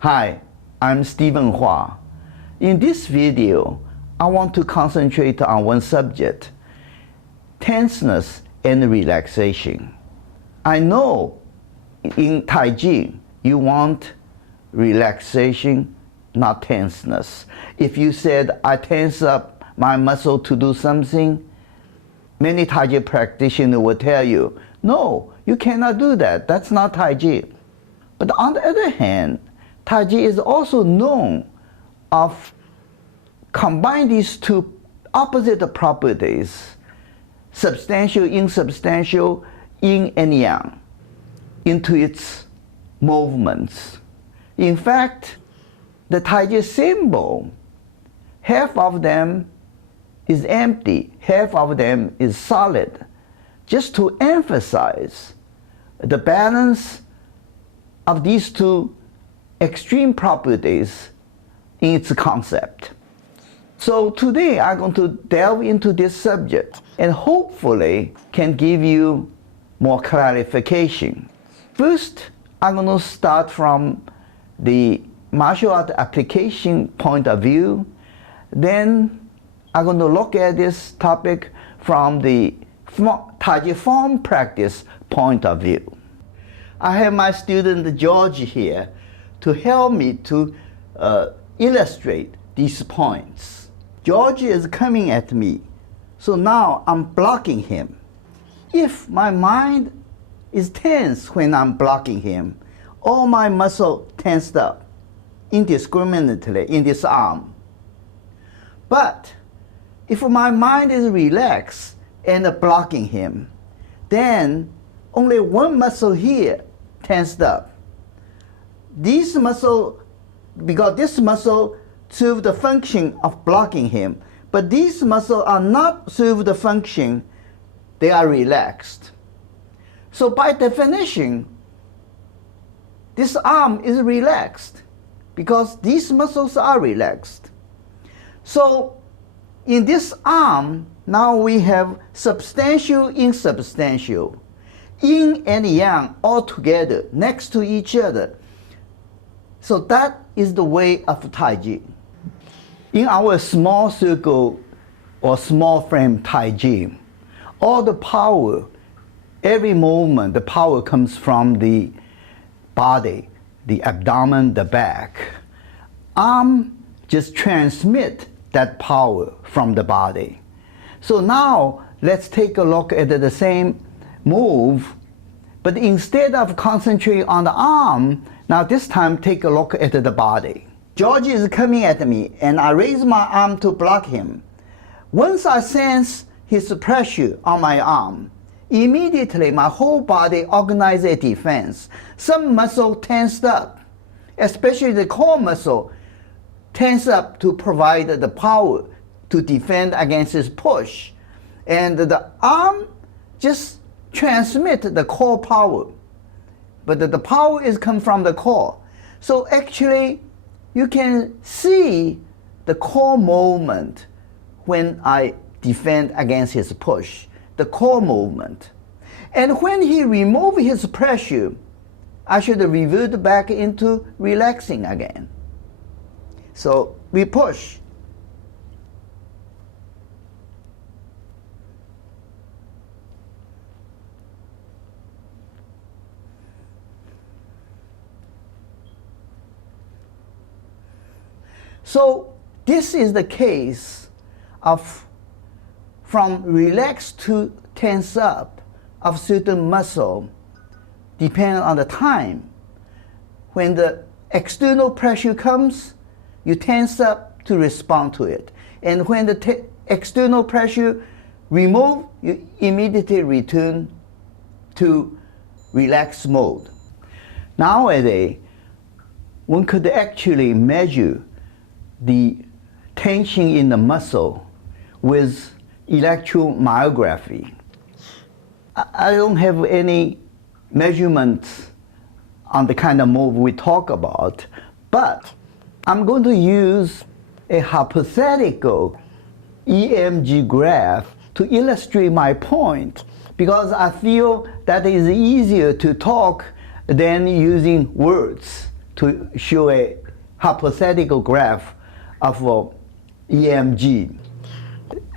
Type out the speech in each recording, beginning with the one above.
Hi, I'm Stephen Hua. In this video, I want to concentrate on one subject, tenseness and relaxation. I know in Tai Chi, you want relaxation, not tenseness. If you said, I tense up my muscle to do something, many Tai Chi practitioners will tell you, no, you cannot do that. That's not Tai Chi. But on the other hand, Tai Chi is also known of combine these two opposite properties, substantial, insubstantial, yin and yang, into its movements. In fact, the Tai Chi symbol, half of them is empty, half of them is solid, just to emphasize the balance of these two extreme properties in its concept. So today I'm going to delve into this subject and hopefully can give you more clarification. First, I'm going to start from the martial art application point of view. Then I'm going to look at this topic from the Tai Chi Form practice point of view. I have my student George here to help me to illustrate these points. George is coming at me, so now I'm blocking him. If my mind is tense when I'm blocking him, all my muscle tensed up indiscriminately in this arm. But if my mind is relaxed and blocking him, then only one muscle here tensed up. This muscle, because this muscle serves the function of blocking him, but these muscles are not serve the function, they are relaxed. So by definition, this arm is relaxed because these muscles are relaxed. So in this arm, now we have substantial, insubstantial, yin and yang all together next to each other. So that is the way of Tai Chi. In our small circle or small frame Tai Chi, all the power, every movement, the power comes from the body, the abdomen, the back. Arm just transmit that power from the body. So now let's take a look at the same move, but instead of concentrating on the arm, now this time take a look at the body. George is coming at me and I raise my arm to block him. Once I sense his pressure on my arm, immediately my whole body organizes a defense. Some muscle tensed up, especially the core muscle tense up to provide the power to defend against his push. And the arm just transmit the core power. But the power is come from the core. So actually, you can see the core movement when I defend against his push, the core movement. And when he removes his pressure, I should revert back into relaxing again. So we push. So this is the case of from relaxed to tense up of certain muscle depending on the time. When the external pressure comes, you tense up to respond to it. And when the external pressure remove, you immediately return to relaxed mode. Nowadays, one could actually measure the tension in the muscle with electromyography. I don't have any measurements on the kind of move we talk about, but I'm going to use a hypothetical EMG graph to illustrate my point, because I feel that it is easier to talk than using words to show a hypothetical graph of EMG.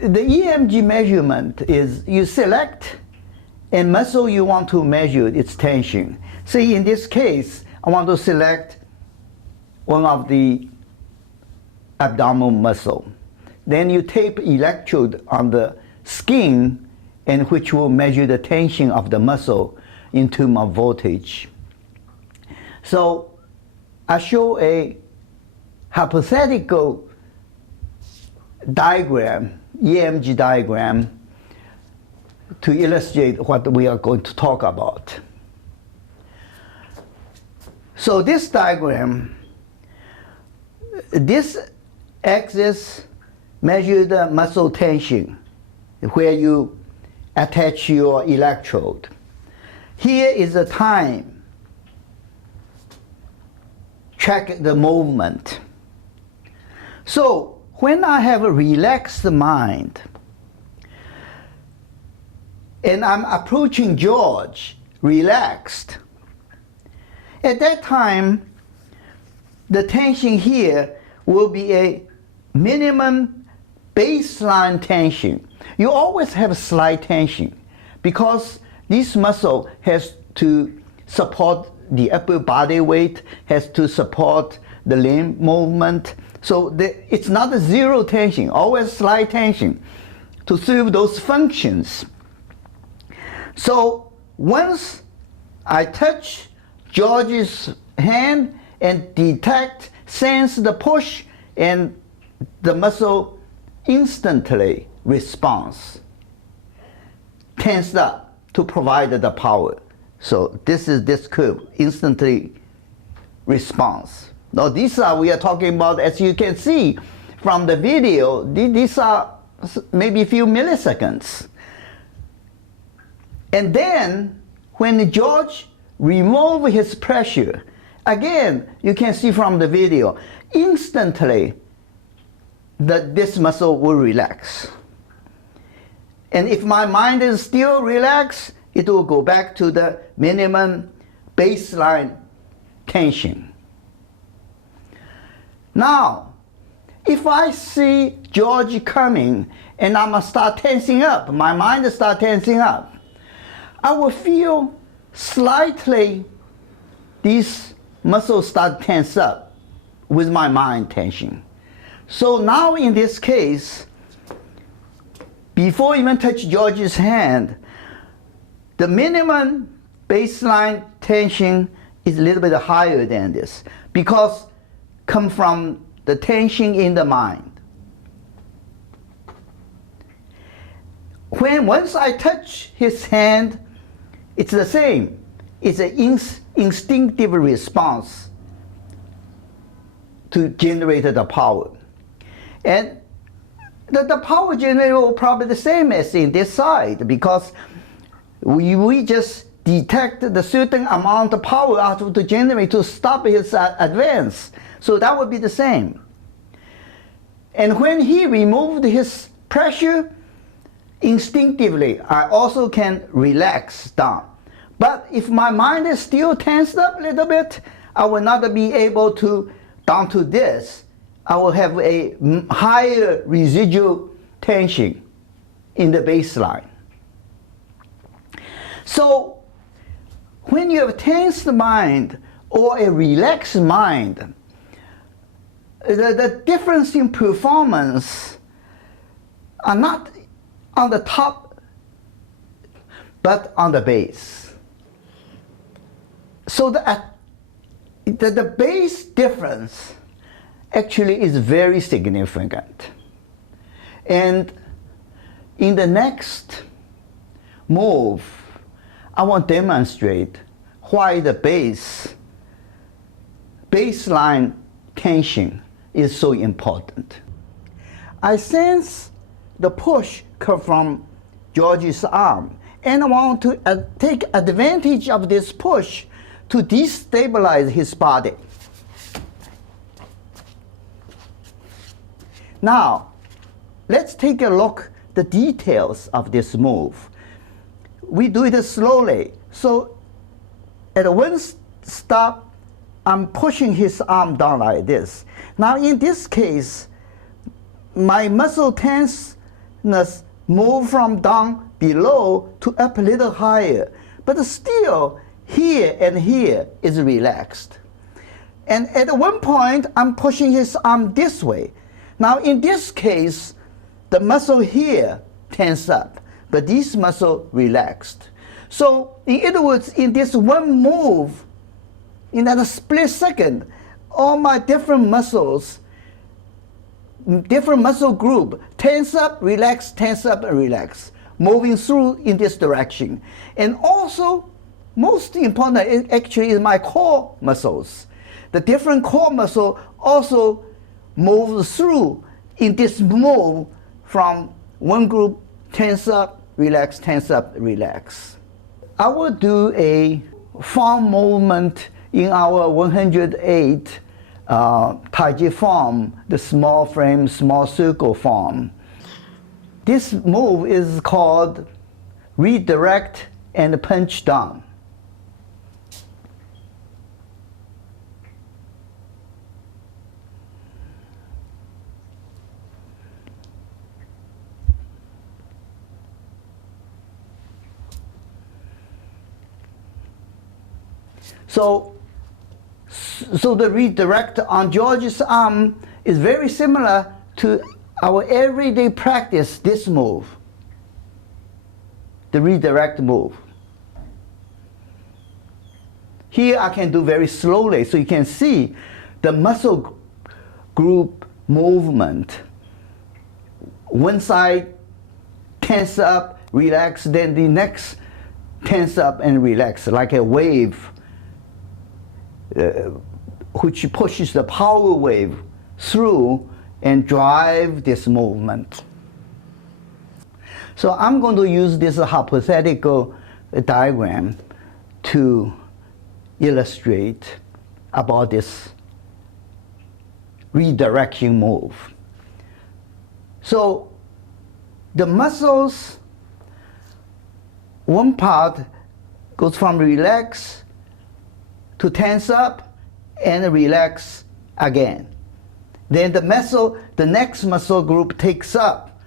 The EMG measurement is you select a muscle you want to measure its tension. See, in this case, I want to select one of the abdominal muscle. Then you tape electrode on the skin, and which will measure the tension of the muscle in terms of voltage. So I show a hypothetical diagram, EMG diagram, to illustrate what we are going to talk about. So this diagram, this axis measures the muscle tension, where you attach your electrode. Here is the time, track the movement. So when I have a relaxed mind, and I'm approaching George relaxed, at that time, the tension here will be a minimum baseline tension. You always have slight tension because this muscle has to support the upper body weight, has to support the limb movement. So it's not a zero tension, always slight tension to serve those functions. So once I touch George's hand and detect, sense the push, and the muscle instantly responds, tensed up to provide the power. So this is this curve, instantly response. Now these are, we are talking about, as you can see from the video, these are maybe a few milliseconds. And then when George removes his pressure, again, you can see from the video, instantly that this muscle will relax. And if my mind is still relaxed, it will go back to the minimum baseline tension. Now, if I see George coming and I'm gonna start tensing up, my mind start tensing up, I will feel slightly these muscles start tense up with my mind tension. So now in this case, before even touch George's hand, the minimum baseline tension is a little bit higher than this because come from the tension in the mind. Once I touch his hand, it's the same. It's an instinctive response to generate the power. And the power generator will probably the same as in this side because we just detect the certain amount of power out to generate to stop his advance. So that would be the same. And when he removed his pressure, instinctively, I also can relax down. But if my mind is still tensed up a little bit, I will not be able to, down to this, I will have a higher residual tension in the baseline. So when you have a tensed mind or a relaxed mind, the difference in performance are not on the top, but on the base. So the base difference actually is very significant. And in the next move, I want to demonstrate why the baseline tension is so important. I sense the push come from George's arm, and I want to take advantage of this push to destabilize his body. Now, let's take a look at the details of this move. We do it slowly. So at one stop, I'm pushing his arm down like this. Now in this case, my muscle tenseness move from down below to up a little higher, but still here and here is relaxed. And at one point, I'm pushing his arm this way. Now in this case, the muscle here tense up, but this muscle relaxed. So in other words, in this one move, in that split second, all my different muscles, different muscle group, tense up, relax, tense up, and relax, moving through in this direction. And also, most important, it actually is my core muscles. The different core muscle also moves through in this move from one group, tense up, relax, tense up, relax. I will do a form movement in our 108 Tai Chi Form, the small frame, small circle form. This move is called redirect and punch down. So the redirect on George's arm is very similar to our everyday practice, this move, the redirect move. Here I can do very slowly, so you can see the muscle group movement. One side tense up, relax, then the next tense up and relax, like a wave. Which pushes the power wave through and drive this movement. So I'm going to use this hypothetical diagram to illustrate about this redirection move. So the muscles, one part goes from relax to tense up and relax again. Then the next muscle group takes up,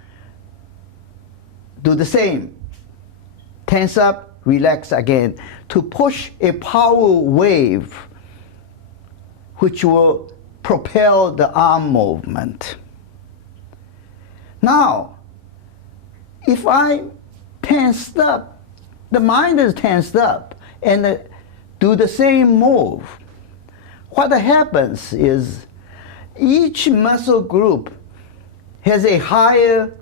do the same, tense up, relax again, to push a power wave which will propel the arm movement. Now, if I tensed up, the mind is tensed up, and do the same move, what happens is each muscle group has a higher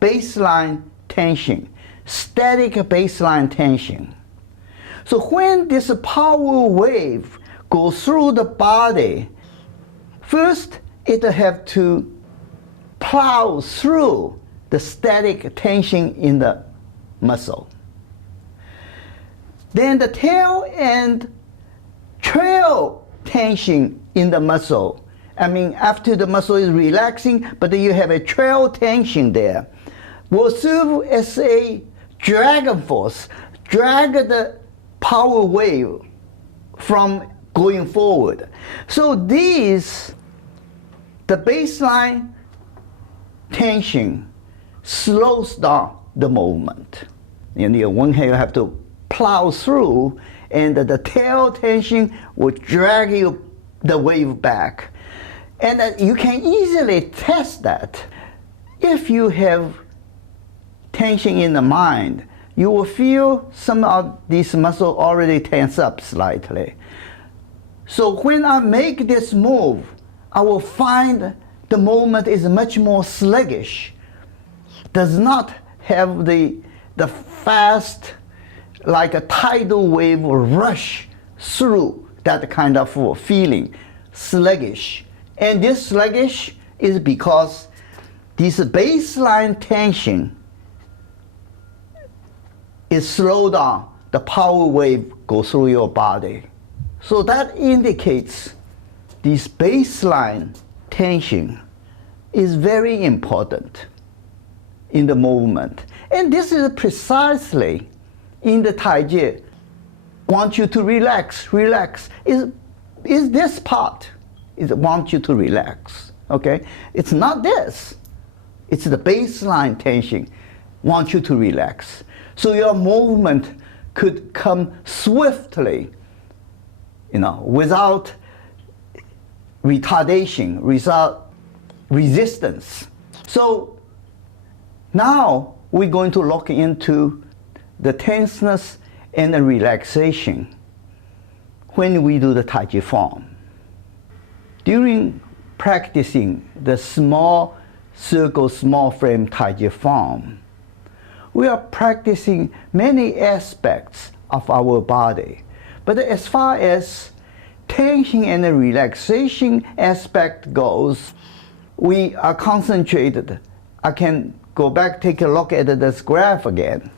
baseline tension, static baseline tension. So when this power wave goes through the body, first it have to plow through the static tension in the muscle. Then the tail and trail tension in the muscle. I mean, after the muscle is relaxing, but then you have a trail tension there, will serve as a dragon force, drag the power wave from going forward. So these, the baseline tension slows down the movement. And on one hand, you have to plow through, and the tail tension will drag you the wave back. And you can easily test that. If you have tension in the mind, you will feel some of these muscles already tense up slightly. So when I make this move, I will find the movement is much more sluggish, does not have the fast, like a tidal wave will rush through that kind of feeling, sluggish. And this sluggish is because this baseline tension is slowed down, the power wave goes through your body. So that indicates this baseline tension is very important in the movement. And this is precisely in the Tai Chi, want you to relax, relax, is is this part. It wants you to relax. Okay? It's not this. It's the baseline tension wants you to relax. So your movement could come swiftly, without retardation, without resistance. So now we're going to look into the tenseness and the relaxation when we do the Tai Chi Form. During practicing the small circle, small frame Tai Chi Form, we are practicing many aspects of our body. But as far as tension and the relaxation aspect goes, we are concentrated. I can go back, take a look at this graph again.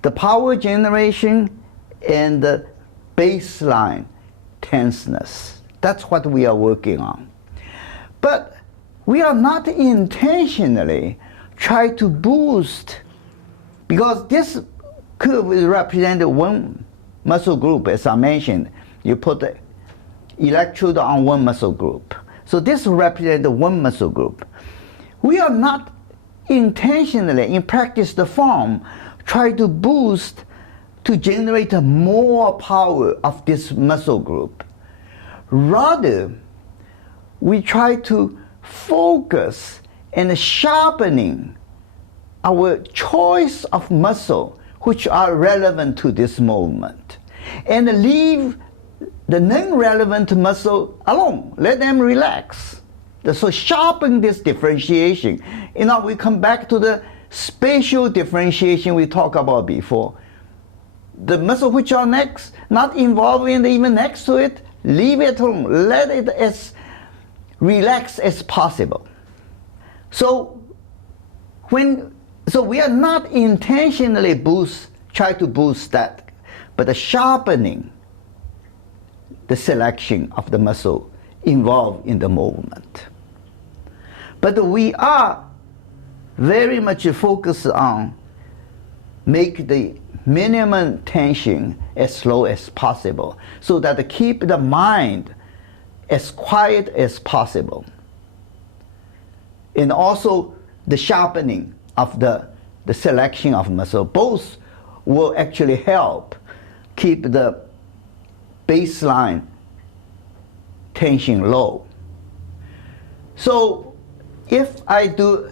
The power generation and the baseline tenseness. That's what we are working on. But we are not intentionally trying to boost, because this curve is represented one muscle group. As I mentioned, you put the electrode on one muscle group. So this represents one muscle group. We are not intentionally, in practice the form, try to boost to generate more power of this muscle group. Rather, we try to focus and sharpening our choice of muscle which are relevant to this movement, and leave the non-relevant muscle alone. Let them relax. So sharpen this differentiation. We come back to the spatial differentiation we talked about before. The muscle which are next, not involved in even next to it, leave it alone. Let it as relaxed as possible. So we are not intentionally try to boost that, but sharpening the selection of the muscle involved in the movement. But we are very much focused on make the minimum tension as slow as possible, so that to keep the mind as quiet as possible. And also the sharpening of the selection of muscle, both will actually help keep the baseline tension low. So if I do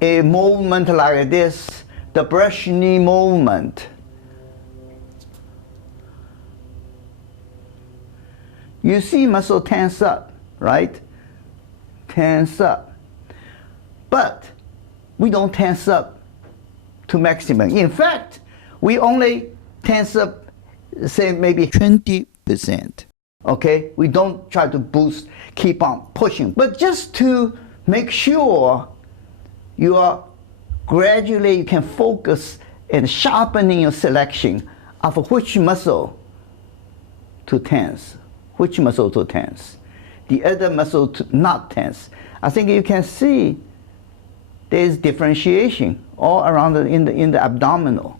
a movement like this, the brush knee movement, you see muscle tense up, right? Tense up. But we don't tense up to maximum. In fact, we only tense up, say, maybe 20%. Okay? We don't try to boost, keep on pushing. But just to make sure you are gradually, you can focus and sharpening your selection of which muscle to tense, which muscle to tense, the other muscle to not tense. I think you can see there is differentiation all around in the abdominal.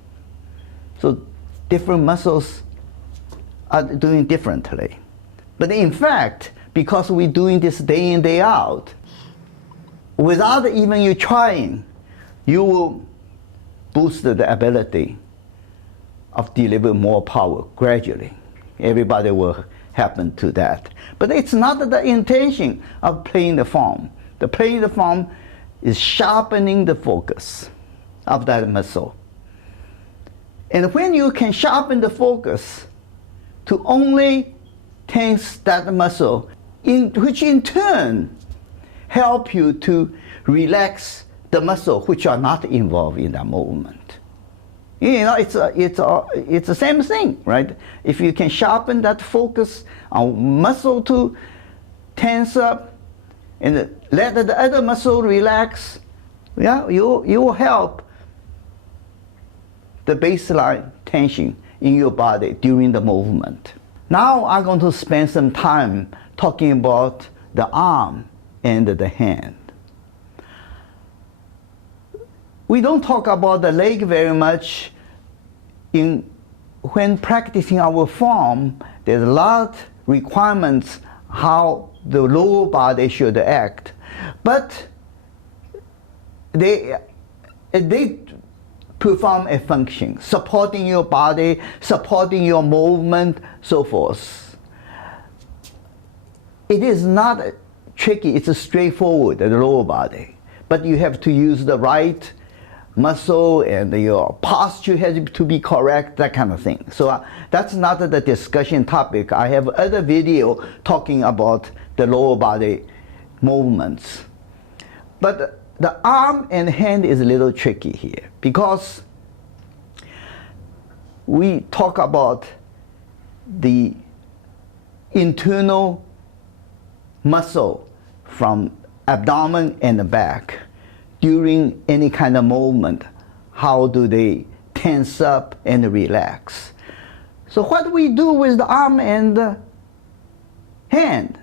So different muscles are doing differently. But in fact, because we're doing this day in, day out, without even you trying, you will boost the ability of deliver more power gradually. Everybody will happen to that. But it's not the intention of playing the form. The playing the form is sharpening the focus of that muscle. And when you can sharpen the focus to only tense that muscle, which in turn help you to relax the muscle which are not involved in that movement. It's the same thing, right? If you can sharpen that focus on muscle to tense up and let the other muscle relax, yeah, you will help the baseline tension in your body during the movement. Now I'm going to spend some time talking about the arm and the hand. We don't talk about the leg very much in when practicing our form, there's a lot requirements how the lower body should act, but they perform a function, supporting your body, supporting your movement, so forth. It is not tricky, it's straightforward, the lower body. But you have to use the right muscle and your posture has to be correct, that kind of thing. So that's not the discussion topic. I have other video talking about the lower body movements. But the arm and hand is a little tricky here because we talk about the internal muscle from abdomen and the back during any kind of movement. How do they tense up and relax? So what we do with the arm and the hand,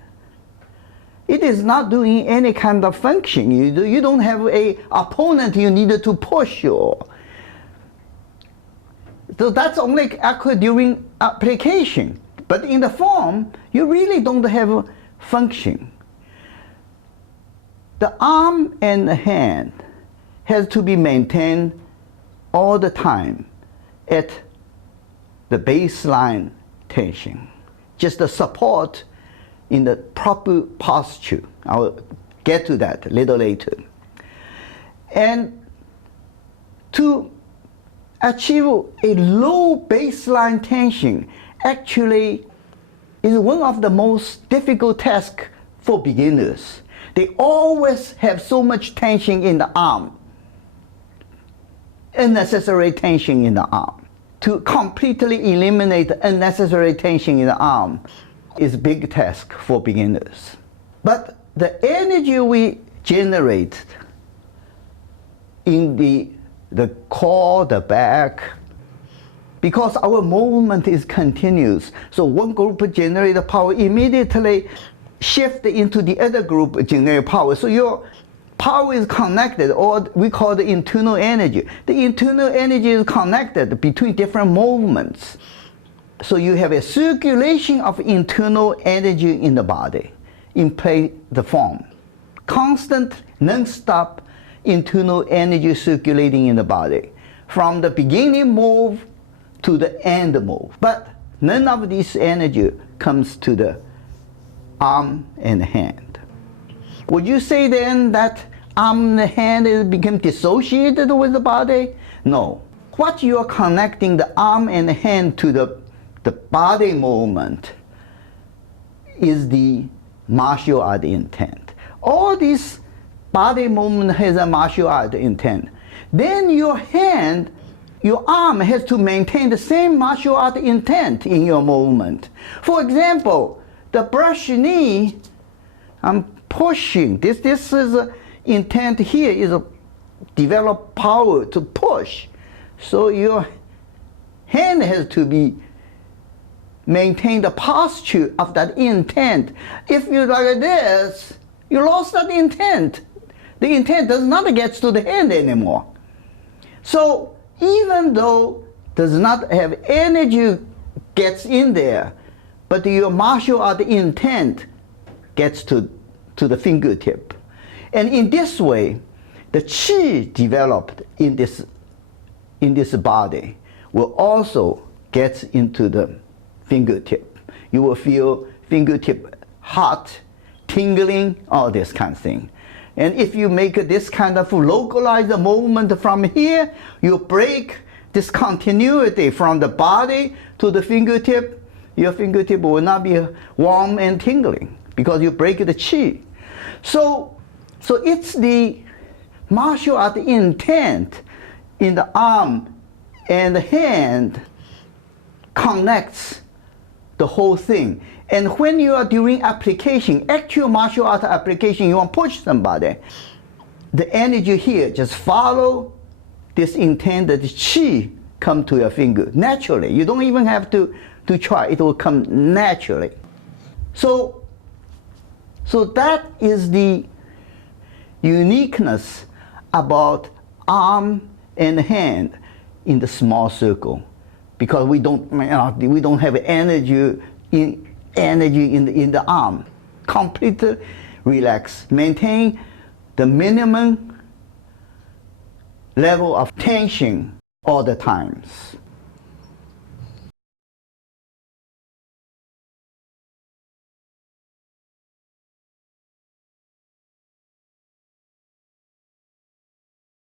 it is not doing any kind of function. You don't have a opponent you need to push you. So that's only occur during application. But in the form, you really don't have a function. The arm and the hand has to be maintained all the time at the baseline tension. Just the support in the proper posture. I'll get to that a little later. And to achieve a low baseline tension actually is one of the most difficult tasks for beginners. They always have so much tension in the arm, unnecessary tension in the arm. To completely eliminate unnecessary tension in the arm is a big task for beginners. But the energy we generate in the core, the back, because our movement is continuous, so one group generates power immediately shift into the other group generate power. So your power is connected, or we call the internal energy. The internal energy is connected between different movements. So you have a circulation of internal energy in the body, in the form. Constant, non-stop internal energy circulating in the body. From the beginning move to the end move. But none of this energy comes to the arm and hand. Would you say then that arm and hand become dissociated with the body? No. What you are connecting the arm and hand to the body movement is the martial art intent. All this body movement has a martial art intent. Then your hand, your arm has to maintain the same martial art intent in your movement. For example, the brush knee, I'm pushing. This is intent here is develop power to push. So your hand has to be maintain the posture of that intent. If you like this, you lost that intent. The intent does not get to the hand anymore. So even though does not have energy gets in there, but your martial art intent gets to the fingertip. And in this way, the qi developed in this body will also get into the fingertip. You will feel fingertip hot, tingling, all this kind of thing. And if you make this kind of localized movement from here, you break this continuity from the body to the fingertip. Your fingertip will not be warm and tingling because you break the qi. So it's the martial art intent in the arm and the hand connects the whole thing. And when you are doing application, actual martial art application, you want to push somebody, the energy here just follow this intended qi come to your finger naturally. You don't even have to try, it will come naturally. So that is the uniqueness about arm and hand in the small circle, because we don't have energy in the arm. Completely relax. Maintain the minimum level of tension all the times.